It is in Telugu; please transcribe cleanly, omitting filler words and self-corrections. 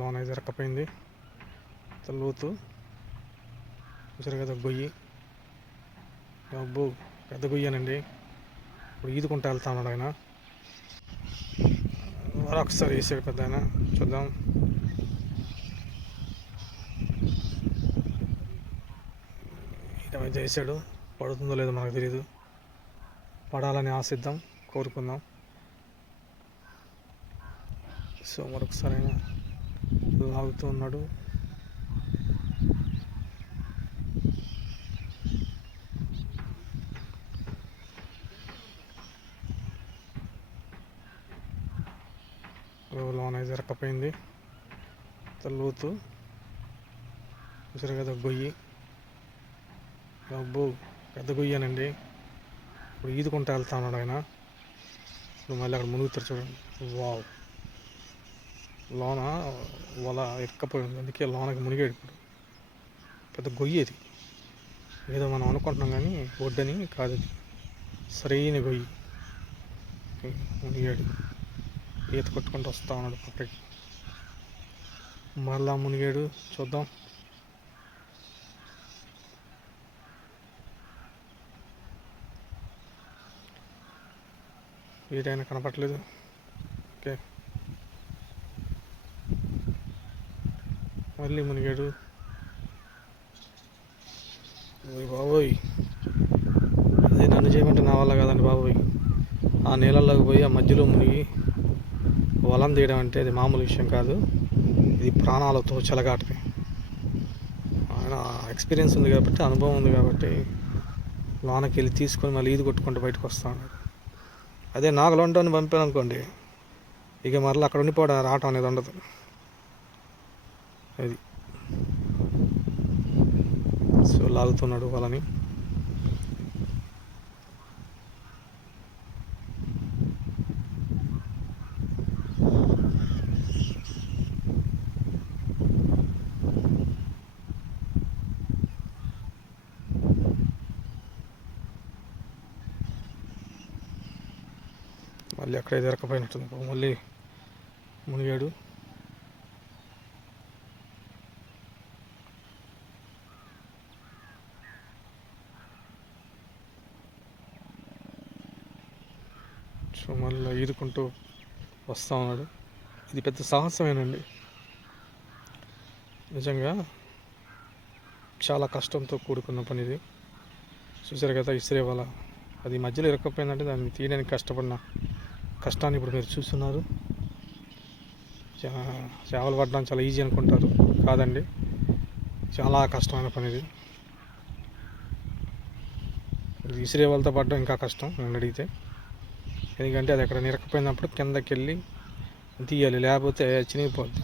లోన అయితే ఇరక్కపోయింది. లోతు చూసారు కదా, గొయ్యి. అబ్బో, పెద్ద గొయ్యేనండి. ఇప్పుడు ఈదుకుంటూ వెళ్తా ఉన్నాడు ఆయన. ఒకసారి వేసాడు పెద్ద ఆయన, చూద్దాం. ఏమైతే వేసాడు, పడుతుందో లేదో మనకు తెలియదు. పడాలని ఆశిద్దాం, కోరుకుందాం. సో మరొకసారి ఆయన లాగుతూ ఉన్నాడు. లోన అయితే ఇరక్కపోయింది. లోతు చూసారు కదా, గొయ్యి. అబ్బో, పెద్ద గొయ్యేనండి. ఇప్పుడు ఈదుకుంటూ వెళ్తా ఉన్నాడు ఆయన. ఇప్పుడు మళ్ళీ అక్కడ మునుగుతారు చూడండి. వావ్, లోన వల ఇరక్కపోయింది, అందుకే లోనకి మునిగాడు. ఇప్పుడు పెద్ద గొయ్యి అది. ఏదో మనం అనుకుంటున్నాం కానీ ఒడ్డని కాదు, అది సరైన గొయ్యి. మునిగాడు, ఈత కొట్టుకుంటూ వస్తూ ఉన్నాడు పక్కకి. మళ్ళా మునిగాడు, చూద్దాం. ఏదైనా కనపట్లేదు. ఓకే, మళ్ళీ మునిగాడు. బాబోయ్, అదే నన్ను చేయమంటే నా వల్ల కాదండి బాబోయ్. ఆ నీళ్ళల్లోకి పోయి ఆ మధ్యలో మునిగి వలం తీయడం అంటే అది మామూలు విషయం కాదు. ఇది ప్రాణాలతో చెలగాటమే. ఆయన ఎక్స్పీరియన్స్ ఉంది కాబట్టి, అనుభవం ఉంది కాబట్టి లోనకి వెళ్ళి తీసుకొని మళ్ళీ ఈది కొట్టుకుంటూ బయటకు వస్తా ఉన్నాడు. అదే నాగలోంటని పంపాను అనుకోండి, ఇక మరలా అక్కడ ఉండిపోవడం, రావటం అనేది ఉండదు. అది సో లాగుతున్నాడు వాళ్ళని. మళ్ళీ అక్కడే దొరకపోయినట్టుంది, మళ్ళీ మునిగాడు. సో మళ్ళీ ఈదుకుంటూ వస్తూ ఉన్నాడు. ఇది పెద్ద సాహసమేనండి, నిజంగా చాలా కష్టంతో కూడుకున్న పని ఇది. చూసారు కదా, ఇసిరే వల అది మధ్యలో ఇరక్కపోయిందంటే దాన్ని తీయడానికి కష్టపడిన కష్టాన్ని ఇప్పుడు మీరు చూస్తున్నారు. చేపలు పట్టడం చాలా ఈజీ అనుకుంటారు, కాదండి, చాలా కష్టమైన పని ఇది. ఇసిరే వాళ్ళతో పడడం ఇంకా కష్టం నన్ను అడిగితే. ఎందుకంటే అది అక్కడ నిరకపోయినప్పుడు కిందకి వెళ్ళి తీయాలి, లేకపోతే చినిగిపోద్ది.